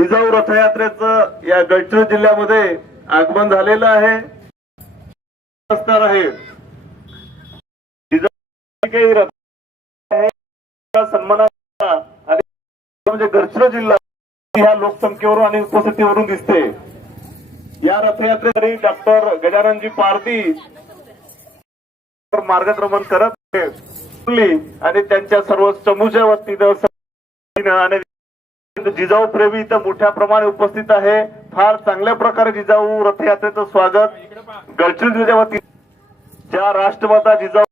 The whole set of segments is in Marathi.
जिजाऊ रथयात्रेचं या गडचिरोली जिल्ह्यामध्ये आगमन झालेलं आहे. असणार आहे. काही सन्मानाचा आणि म्हणजे गडचिरोली जिल्हा ह्या लोकसंख्येवरून आणि उपस्थितीवरून दिसते. या रथयात्रेसाठी डॉक्टर गजाननजी पारदी मार्गक्रमण करत आहे. आणि त्यांच्या सर्व चमूच्या वतीनं आणि जिजाऊ प्रेमी इथं मोठ्या प्रमाणे उपस्थित आहे. फार चांगल्या प्रकारे जिजाऊ रथयात्रेचं स्वागत. गडचिरोली वतीने ज्या राष्ट्रवादा जिजाऊ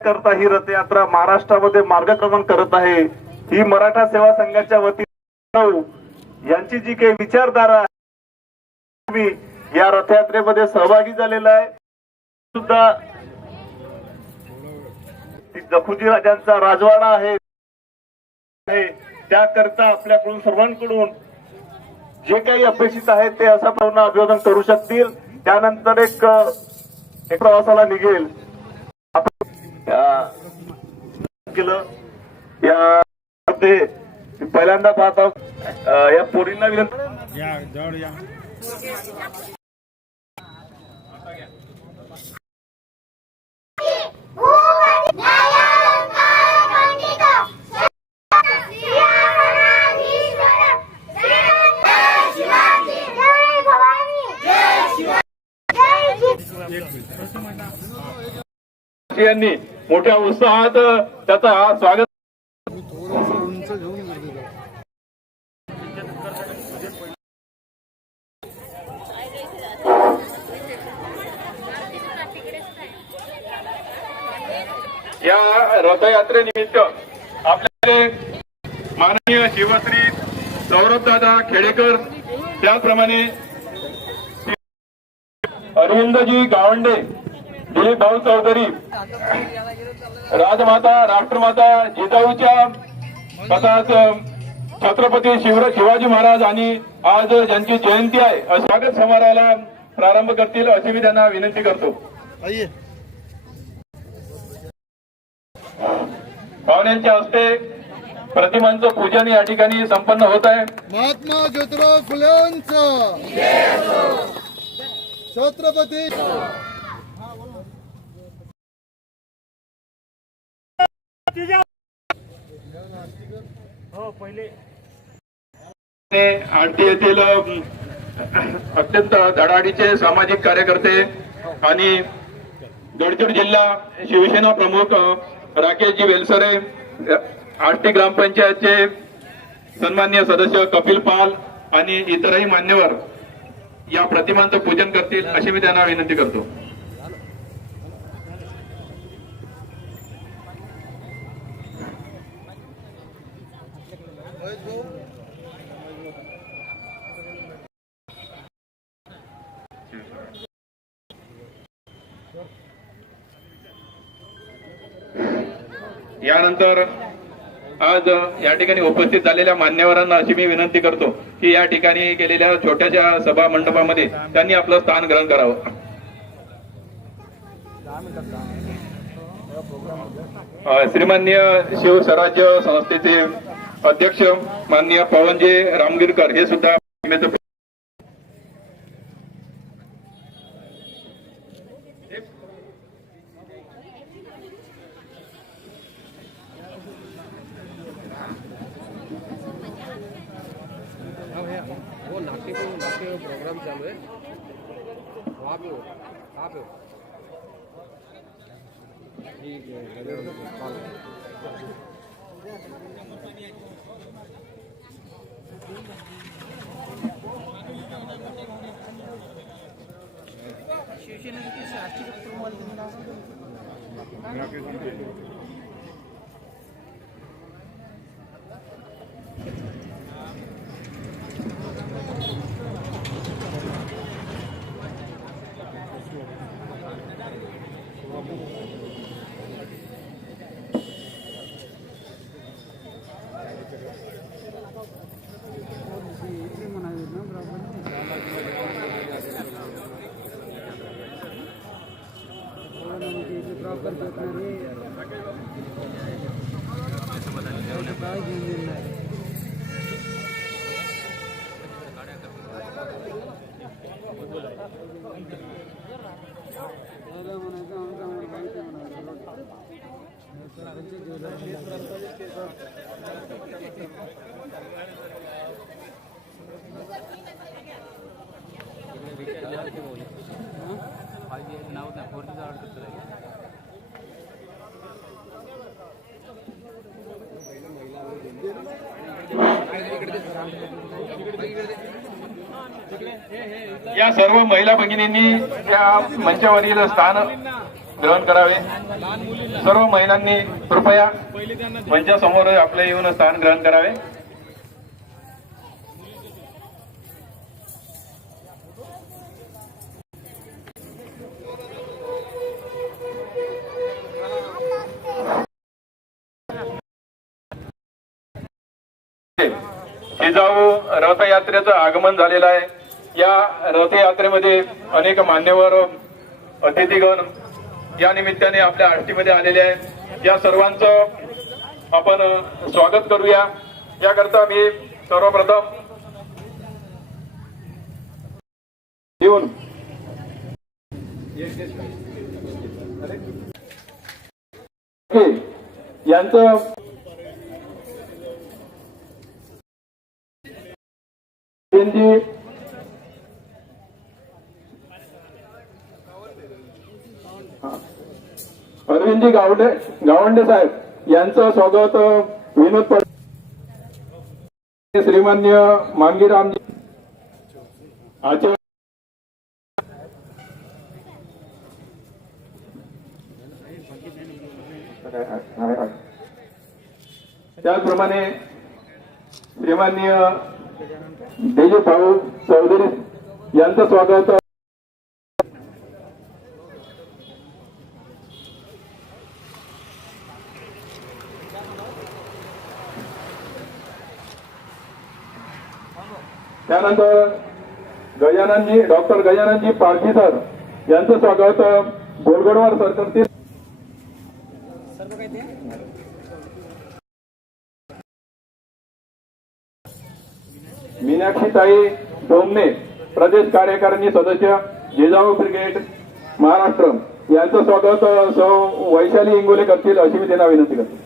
करता ही रथयात्रा महाराष्ट्रामध्ये मार्गक्रमण करत आहे. ही मराठा सेवा संघाच्या वतीने यांची जी काही विचारधारा आहे मी या रथयात्रेमध्ये सहभागी झालेला आहे. सुद्धा जखुजी राजांचा राजवाडा आहे. त्याकरता आपल्याकडून सर्वांकडून जे काही अपेक्षित आहे ते असा पाहुणा अभिवादन करू शकतील. त्यानंतर एक एक प्रवासाला निघेल. आपण या- केलं. या पहिल्यांदा पाहत आहोत. या पोरींना विनंती या जवळ यांनी मोठ्या उत्साहात त्याचा स्वागत या रथयात्रेनिमित्त आपल्याकडे माननीय शिवश्री सौरभदादा खेडेकर त्याचप्रमाणे अरविंदजी गावंडे दिलीप भाऊ चौधरी राजमाता राष्ट्रमाता जिजाऊच्या तसाच छत्रपती शिव शिवाजी महाराज आणि आज ज्यांची जयंती आहे स्वागत समारोहाला प्रारंभ करतील अशी मी त्यांना विनंती करतो. पाहुण्यांच्या हस्ते प्रतिमांचं पूजन या ठिकाणी संपन्न होत आहे. महात्मा ज्योतिराव फुलेंचं छत्रपती पहिले आरटी येथील अत्यंत धडाडीचे सामाजिक कार्यकर्ते आणि गडचिरोली जिल्हा शिवसेना प्रमुख राकेशजी वेलसरे आष्टी ग्रामपंचायतचे सन्मान्य सदस्य कपिल पाल आणि इतरही मान्यवर या प्रतिमांचं पूजन करतील अशी मी त्यांना विनंती करतो. यानंतर आज या ठिकाणी उपस्थित झालेल्या मान्यवरांना अशी मी विनंती करतो की या ठिकाणी केलेल्या छोट्याशा सभा मंडपामध्ये त्यांनी आपलं स्थान ग्रहण करावं. श्रीमान्य शिव स्वराज्य संस्थेचे अध्यक्ष माननीय पवनजी रामगिरकर हे सुद्धा प्रोग्राम चालू आहे. वहाँ पे हो वहाँ पे हो ठीक है आर्थिक या सर्व महिला भगिनींनी त्या मंचावरील स्थान ग्रहण करावे. सर्व महिलांनी कृपया मंचासमोर आपले येऊन स्थान ग्रहण करावे. आगमन झालेलं आहे. या रथयात्रेमध्ये अनेक मान्यवर अतिथीगण या निमित्ताने आपल्या आष्टीमध्ये आलेले आहेत. या सर्वांचं आपण स्वागत करूया. याकरता मी सर्वप्रथम येऊन यांचं अरविंदजी अरविंदजी गावडे गावंडे साहेब यांचं स्वागत विनोद पटेल श्रीमान्य मांगीरामजी आचार्य त्याचप्रमाणे श्रीमान्य देजू भाऊ चौधरी यांचं स्वागत. त्यानंतर गजाननजी डॉक्टर गजाननजी पारखी सर यांचं स्वागत. गोलगडवार सर्कलतील मीनाक्षीताई डोमने प्रदेश कार्यकारिणी सदस्य जिजाऊ ब्रिगेड महाराष्ट्र यांचं स्वागत सौ वैशाली इंगोले करतील अशी मी त्यांना विनंती करतो.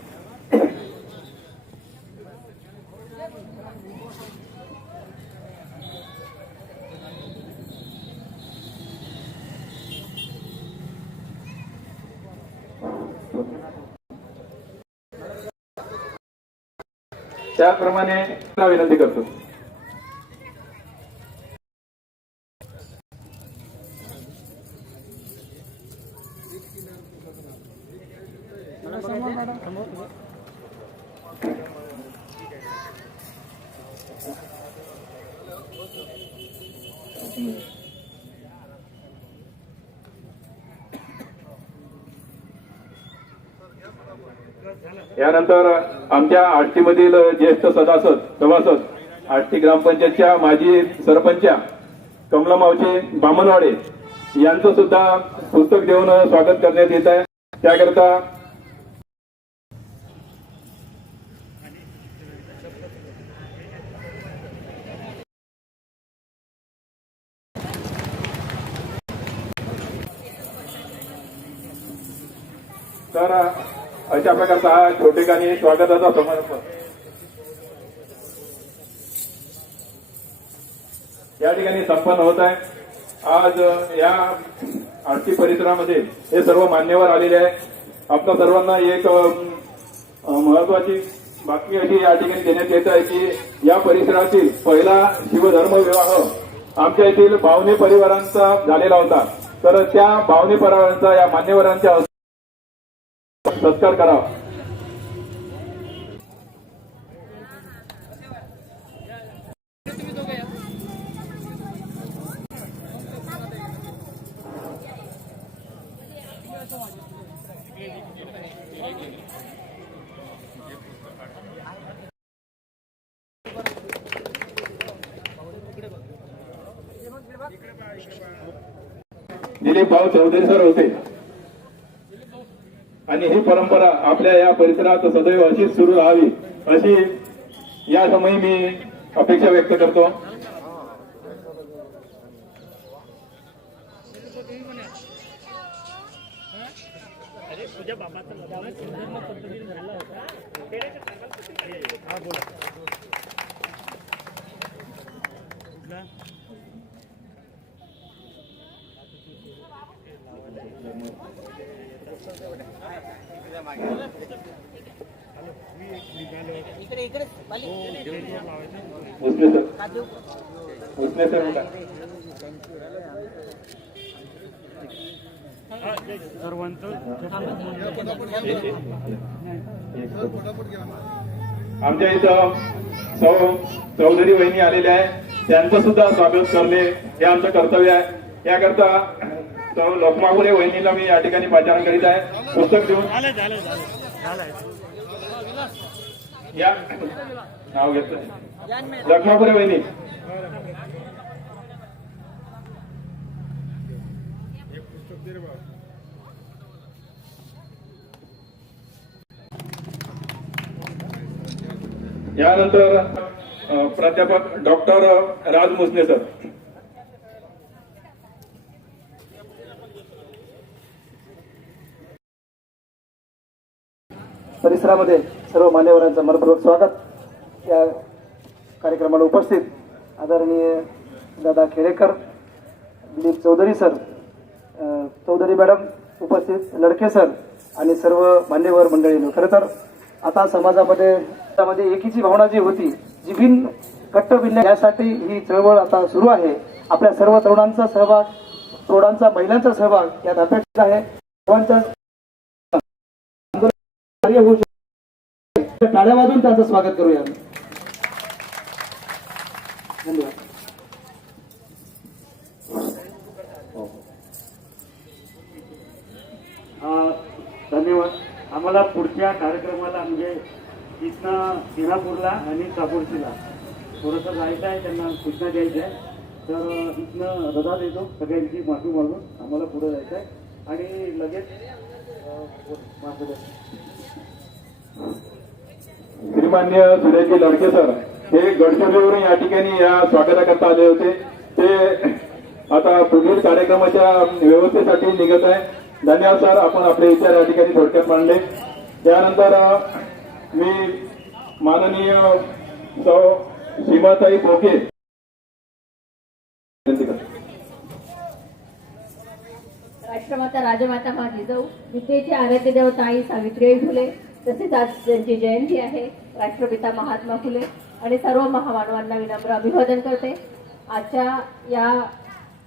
त्याप्रमाणे त्यांना विनंती करतो. यानंतर आमच्या आष्टीमधील ज्येष्ठ सदासद सभासद आष्टी ग्रामपंचायतच्या माजी सरपंचा कमला मावचे बामणवाडे यांचं सुद्धा पुस्तक देऊन स्वागत करण्यात येत आहे. त्याकरता तर अशा प्रकारचा हा स्वागताचा समारंभ. या ठिकाणी संपन्न होत आहे. आज या आरती परिसरामध्ये हे सर्व मान्यवर आलेले आहे. आपल्या सर्वांना एक महत्वाची बातमी अशी या ठिकाणी देण्यात येत आहे की या परिसरातील पहिला शिवधर्म विवाह आमच्या येथील भावने परिवारांचा झालेला होता. तर त्या भावने परिवारांचा या मान्यवरांच्या सत्कार करावा दिलीप भाऊ चौधरी सर होते. आणि ही परंपरा आपल्या या परिसरात सदैव अशीच सुरू राहावी अशी या समयी मी अपेक्षा व्यक्त करतो Yeah सर भोसले सर उठा. आमच्या इथं सौ चौधरी वहिनी आलेल्या आहे त्यांचं सुद्धा स्वागत करणे हे आमचं कर्तव्य आहे. याकरता सौ लोकमापुरे वहिनीला मी या ठिकाणी पाचारण करीत आहे. पुस्तक देऊन. या. नाव घेतलं. लखमापुरे वहिनी. यानंतर प्राध्यापक डॉक्टर राज मुसने सर. परिसरामध्ये सर्व मान्यवरांचं मनपूर्वक स्वागत. या कार्यक्रमाला उपस्थित आदरणीय दादा खेडेकर दिलीप चौधरी सर चौधरी मॅडम उपस्थित लडके सर आणि सर्व मान्यवर मंडळी खरं तर आता समाजामध्ये त्यामध्ये एकीची भावना जी होती जी भिन्न कट्ट भिन्न यासाठी ही चळवळ आता सुरू आहे. आपल्या सर्व तरुणांचा सहभाग तरुणांचा महिलांचा सहभाग यात अपेक्षित आहे. सर्वांचा कार्य होऊ शकते टाळ्या वाजून त्यांचं स्वागत करूया आम्ही. धन्यवाद. हो. धन्यवाद. आम्हाला पुढच्या कार्यक्रमाला म्हणजे इथनं सिंगापूरला आणि कापूरशीला थोडंसं जायचं आहे त्यांना सूचना द्यायची आहे. तर इथनं रजा देतो सगळ्यांची माफी मागून. आम्हाला पुढे जायचं आहे. आणि लगेच मार्गदर्शन. श्रीमान्य सुरेशजी लडके सर हे गडचिरोलीवरून या ठिकाणी या स्वागताकरता आले होते. ते आता पुढील कार्यक्रमाच्या व्यवस्थेसाठी निघत आहे. धन्यवाद सर आपण आपले विचार या ठिकाणी थोडक्यात मांडले. त्यानंतर मी माननीय सौ सीमाताई बोके. राष्ट्रमाता राजमाता मा जिजाऊ विद्येची आराध्य देवता आई सावित्रीबाई फुले तसेच आज त्यांची जयंती आहे राष्ट्रपिता महात्मा फुले आणि सर्व महामानवांना विनम्र अभिवादन करते. आजच्या या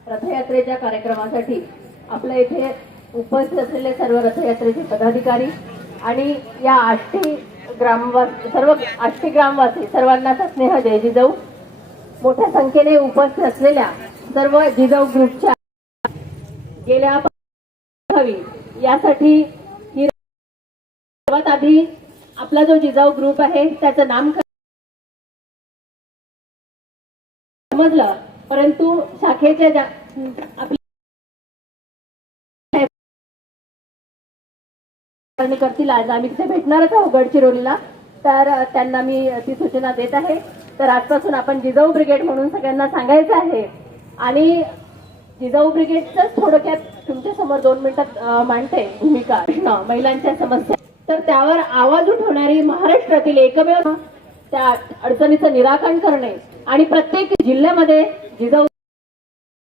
रथयात्रेच्या कार्यक्रमासाठी आपल्या इथे उपस्थित असलेले सर्व रथयात्रेचे पदाधिकारी आणि या आष्टी ग्रामवासी सर्व आष्टी ग्रामवासी सर्वांनाचा स्नेह जय जिजाऊ. मोठ्या संख्येने उपस्थित असलेल्या सर्व जिजाऊ ग्रुपच्या गेल्या हवी यासाठी सर्वात आधी आपला जो जिजाऊ ग्रुप आहे त्याचं नाम समजलं. परंतु शाखेच्या ज्या करतील आज. आम्ही तिथे भेटणारच आहोत गडचिरोलीला. तर त्यांना मी ती सूचना देत आहे. तर आजपासून आपण जिजाऊ ब्रिगेड म्हणून सगळ्यांना सांगायचं आहे. आणि जिजाऊ ब्रिगेडच थोडक्यात तुमच्यासमोर दोन मिनिटात मांडते भूमिका. महिलांच्या समस्या तर त्यावर आवाज उठवणारी महाराष्ट्रातील एकमेव त्या अडचणीचं निराकरण करणे आणि प्रत्येक जिल्ह्यामध्ये जिजाऊ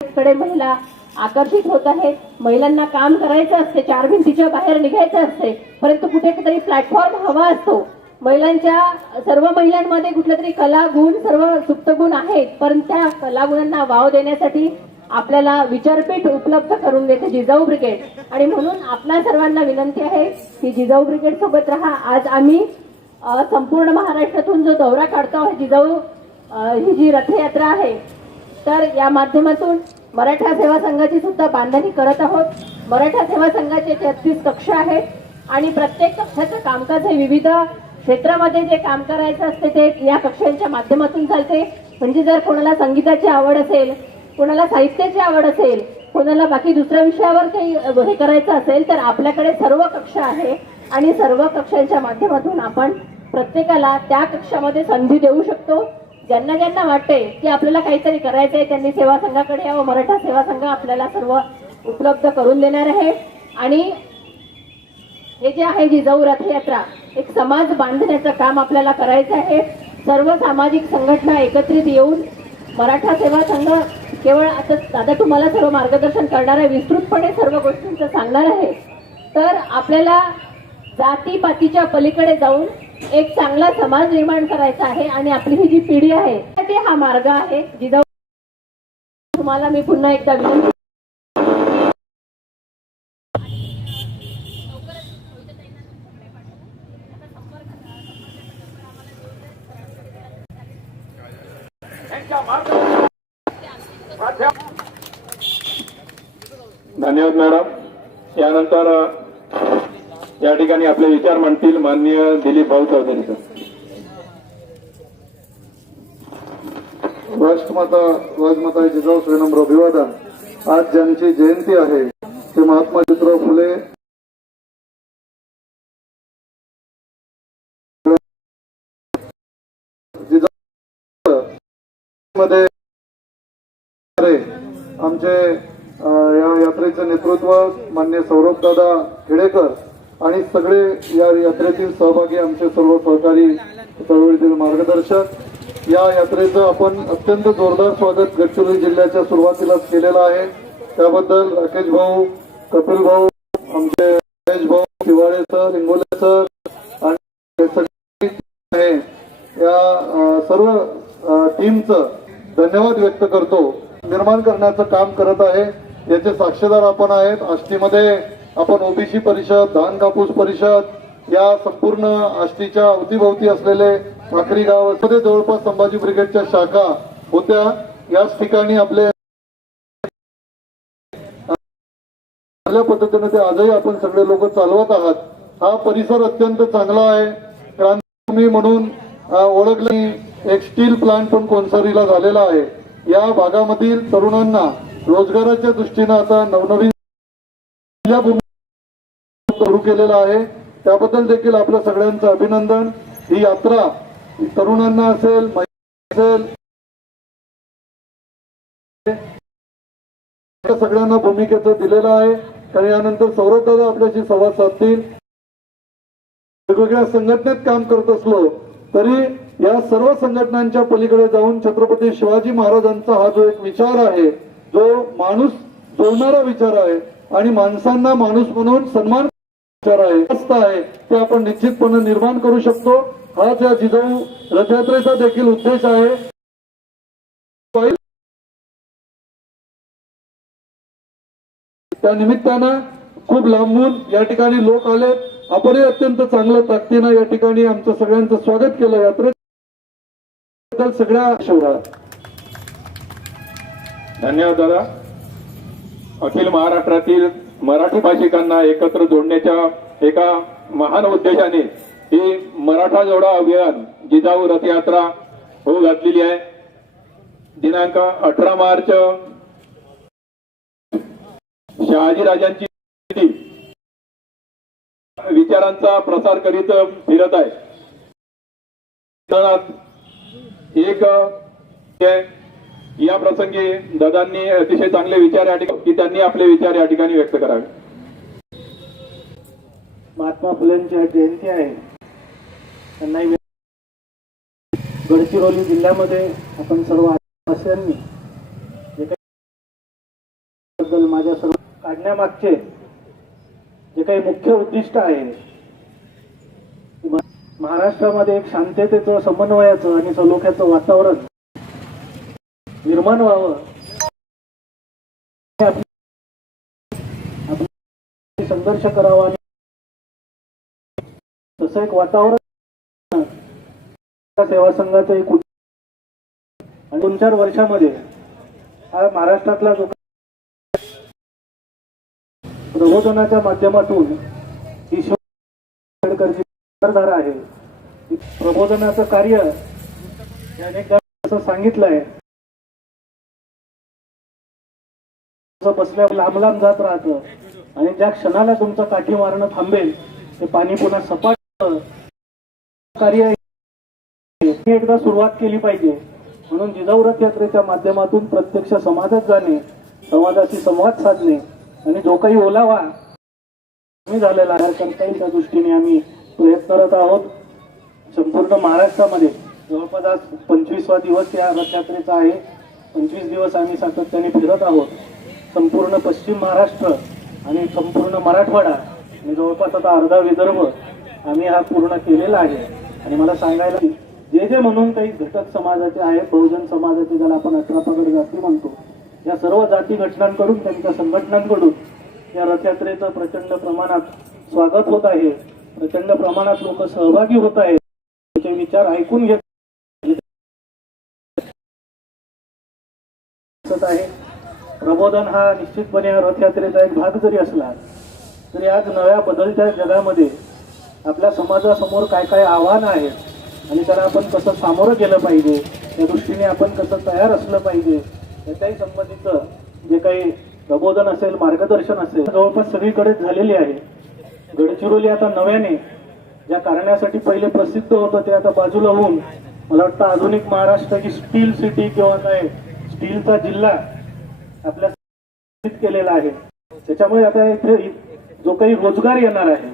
कडे महिला आकर्षित होत आहेत. महिलांना काम करायचं असते चार भिंतीच्या बाहेर निघायचं असते परंतु कुठेतरी प्लॅटफॉर्म हवा असतो. महिलांच्या सर्व महिलांमध्ये कुठल्या तरी कला गुण सर्व सुप्त गुण आहेत पण त्या कला गुणांना वाव देण्यासाठी आपल्याला विचारपीठ उपलब्ध करून देते जिजाऊ ब्रिगेड. आणि म्हणून आपल्या सर्वांना विनंती आहे की जिजाऊ ब्रिगेड सोबत राहा. आज आम्ही संपूर्ण महाराष्ट्रातून जो दौरा काढतो आहे जिजाऊ ही जी रथयात्रा आहे तर या माध्यमातून मराठा सेवा संघाची सुद्धा बांधणी करत आहोत. मराठा सेवा संघाचे तेहतीस कक्ष आहेत आणि प्रत्येक कक्षाचं कामकाज हे विविध क्षेत्रामध्ये जे काम करायचं असते ते या कक्षांच्या माध्यमातून चालते. म्हणजे जर कोणाला संगीताची आवड असेल कोणाला साहित्याची आवड असेल कोणाला बाकी दुसऱ्या विषयावर काही हे करायचं असेल तर आपल्याकडे सर्व कक्ष आहे. आणि सर्व कक्षांच्या माध्यमातून आपण प्रत्येकाला त्या कक्षामध्ये संधी देऊ शकतो. ज्यांना ज्यांना वाटते की आपल्याला काहीतरी करायचं आहे त्यांनी सेवा संघाकडे यावं. मराठा सेवा संघ आपल्याला सर्व उपलब्ध करून देणार आहे. आणि हे जे आहे जिजाऊ रथयात्रा एक समाज बांधण्याचं काम आपल्याला करायचं आहे. सर्व सामाजिक संघटना एकत्रित येऊन मराठा सेवा संघ केवळ आता दादा तुम्हाला सर्व मार्गदर्शन करणार आहे विस्तृतपणे सर्व गोष्टींचं सांगणार आहे. तर आपल्याला जातीपातीच्या पलीकडे जाऊन एक चांगला समाज निर्माण करायचा आहे आणि आपली ही जी पिढी आहे ते हा मार्ग आहे जिजाऊ तुम्हाला मी पुन्हा एकदा विनंती धन्यवाद मॅडम. यानंतर या ठिकाणी आपले विचार मांडतील माननीय दिलीप भाऊ चौधरी सर. राष्ट्रमाता राजमाता जिजाऊ श्रीनम्र अभिवादन. आज ज्यांची जयंती आहे ते महात्मा ज्योतिराव फुले जिजाऊ मध्ये आमचे या यात्रेचं नेतृत्व मान्य सौरभ दादा खेडेकर आणि सगळे या यात्रेतील सहभागी आमचे सर्व सहकारी चळवळीतील मार्गदर्शक. या यात्रेचं आपण अत्यंत जोरदार स्वागत गडचिरोली जिल्ह्याच्या सुरुवातीलाच केलेलं आहे. त्याबद्दल राकेश भाऊ कपिल भाऊ आमचे राकेश भाऊ शिवाळे सर इंगोले सर आणि सगळे आहे. या सर्व टीमचं धन्यवाद व्यक्त करतो. निर्माण करण्याचं काम करत आहे. याचे साक्षीदार आपण आहेत. आष्टीमध्ये आपण ओबीसी परिषद धान कापूस परिषद या संपूर्ण आष्टीच्या अवतीभोवती असलेले ठाकरी गावमध्ये जवळपास संभाजी ब्रिगेडच्या शाखा होत्या. याच ठिकाणी आपले चांगल्या पद्धतीने ते आजही आपण सगळे लोक चालवत आहात. हा परिसर अत्यंत चांगला आहे. क्रांतिभूमी म्हणून ओळखली एक स्टील प्लांट पण कोनसरीला झालेला आहे. या भागामधील तरुणांना रोजगाराच्या दृष्टीनं आता नवनवीन सुरू केलेला आहे. त्याबद्दल देखील आपल्या सगळ्यांचं अभिनंदन. ही यात्रा तरुणांना असेल असेल सगळ्यांना भूमिकेचं दिलेलं आहे. कारण यानंतर सौरभ दादा आपल्याशी संवाद साधतील. वेगवेगळ्या संघटनेत काम करत असलो तरी या सर्व संघटनांच्या पलीकडे जाऊन छत्रपती शिवाजी महाराजांचा हा जो एक विचार आहे जो माणूस जोडणारा विचार आहे आणि माणसांना माणूस म्हणून सन्मान विचार आहे आहे ते आपण निश्चितपणे निर्माण करू शकतो. हाच या जिजाऊ रथयात्रेचा देखील उद्देश आहे. त्या निमित्तानं खूप लांबून या ठिकाणी लोक आले. आपणही अत्यंत चांगल्या ताकदीनं या ठिकाणी आमचं सगळ्यांचं स्वागत केलं. यात्रेबद्दल सगळ्या शिवराळ धन्यवाद दादा. अखिल महाराष्ट्रातील मराठी भाषिकांना एकत्र जोडण्याच्या एका महान उद्देशाने ही मराठा जोडा अभियान जिजाऊ रथयात्रा होऊ घातलेली आहे. दिनांक अठरा मार्च शहाजीराजांची विचारांचा प्रसार करीत फिरत आहे. एक या प्रसंगी दादांनी अतिशय चांगले विचार या ठिकाणी की त्यांनी आपले विचार या ठिकाणी व्यक्त करावे. महात्मा फुलेंच्या जयंती आहे. त्यांनाही गडचिरोली जिल्ह्यामध्ये आपण सर्व आदिवासियांनी जे काही बद्दल माझ्या सर्व काढण्यामागचे जे काही मुख्य उद्दिष्ट आहे महाराष्ट्रामध्ये एक शांततेचं समन्वयाचं आणि सलोख्याचं वातावरण निर्माण व्हावं. आपली संघर्ष करावा तसं एक वातावरण सेवा संघाचं एक आणि दोन चार वर्षामध्ये हा महाराष्ट्रातला जो प्रबोधनाच्या माध्यमातून ही शिव विचारधारा आहे. प्रबोधनाचं कार्य याने अनेकदा असं सांगितलंय आहे बसल्या लांब लांब जात राहतं. आणि ज्या क्षणाला तुमचं काठी मारणं थांबेल ते पाणी पुन्हा सपाट कार्य ही एकदा सुरुवात केली पाहिजे. म्हणून जिजाऊ रथ यात्रेच्या माध्यमातून प्रत्यक्ष समाजात जाणे समाजाशी संवाद साधणे आणि जो काही ओलावा कमी झालेला आहे करता येईल त्या दृष्टीने आम्ही प्रयत्नरत आहोत. संपूर्ण महाराष्ट्रामध्ये जवळपास आज पंचवीसवा दिवस या रथयात्रेचा आहे. पंचवीस दिवस आम्ही सातत्याने फिरत आहोत. संपूर्ण पश्चिम महाराष्ट्र आणि संपूर्ण मराठवाडा आणि जवळपास आता अर्धा विदर्भ आम्ही हा पूर्ण केलेला आहे. आणि मला सांगायला जे जे म्हणून काही घटक समाजाचे आहेत बहुजन समाजाचे ज्याला आपण अठरा पगड जाती म्हणतो या सर्व जाती घटनांकडून त्यांच्या संघटनांकडून या रथयात्रेचं प्रचंड प्रमाणात स्वागत होत आहे. प्रचंड प्रमाणात लोक सहभागी होत आहेत. त्याचे विचार ऐकून घेत आहे. प्रबोधन हा निश्चितपणे या रथयात्रेचा एक भाग जरी असला तरी आज नव्या बदलत्या जगामध्ये आपल्या समाजासमोर काय काय आव्हानं आहेत आणि त्याला आपण कसं सामोरं गेलं पाहिजे त्या दृष्टीने आपण कसं तयार असलं पाहिजे याच्याही संबंधीचं जे काही प्रबोधन असेल मार्गदर्शन असेल जवळपास सगळीकडे झालेली आहे. गडचिरोली आता नव्याने ज्या कारणासाठी पहिले प्रसिद्ध होतं ते आता बाजूला होऊन मला वाटतं आधुनिक महाराष्ट्राची स्टील सिटी किंवा काय स्टीलचा जिल्हा आपल्या केलेला आहे. त्याच्यामुळे आता इथे जो काही रोजगार येणार आहे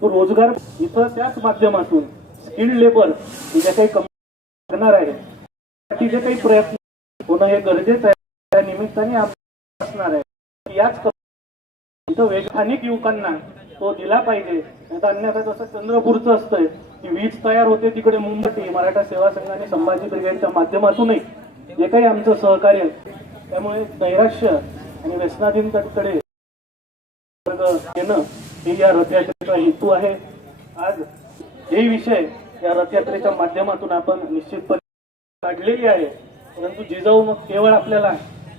तो रोजगार इथं त्याच माध्यमातून स्किल्ड लेबर जे काही करणार आहे त्यासाठी जे काही प्रयत्न होणं हे गरजेचं आहे. त्या निमित्ताने असणार आहे. याच इथं वेग युवकांना तो दिला पाहिजे. नाहीतर अन्यथा जसं चंद्रपूरचं असतंय की वीज तयार होते तिकडे मुंबई मराठा सेवा संघाने संभाजी ब्रिगेडच्या माध्यमातूनही जे काही आमचं सहकार्य त्यामुळे नैराश्य आणि व्यसनाधीनकडे वर्ग येणं हे या रथयात्रेचा हेतू आहे. आज हे विषय या रथयात्रेच्या माध्यमातून आपण निश्चितपणे काढलेली आहे. परंतु जिजाऊ मग केवळ आपल्याला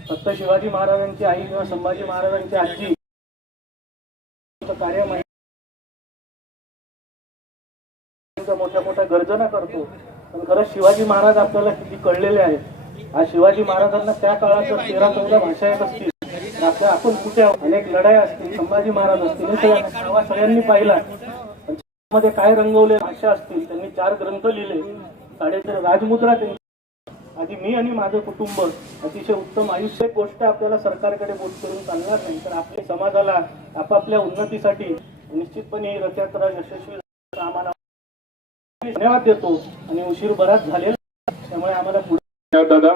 फक्त शिवाजी महाराजांची आई किंवा संभाजी महाराजांची आजी कार्य माहिती मोठ्या मोठ्या गर्जना करतो. पण खरंच शिवाजी महाराज आपल्याला किती कळलेले आहेत. आज शिवाजी महाराजांना त्या काळात तेरा चौदा भाषा येत असतील. आपल्या आपण कुठे अनेक लढाया असतील. संभाजी महाराज असतील. सगळ्यांनी पाहिला. मध्ये काय रंगवले भाषा असतील त्यांनी चार ग्रंथ लिहिले. साडेचार राजमुद्रा त्यांनी आधी मी आणि माझं कुटुंब अतिशय उत्तम आयुष्य गोष्ट आपल्याला सरकारकडे बोट करून चालणार नाही तर आपल्या समाजाला आपापल्या उन्नतीसाठी निश्चितपणे ही रथयात्रा यशस्वी आम्हाला धन्यवाद देतो आणि उशीर बराच झालेला त्यामुळे आम्हाला पुढे दादा.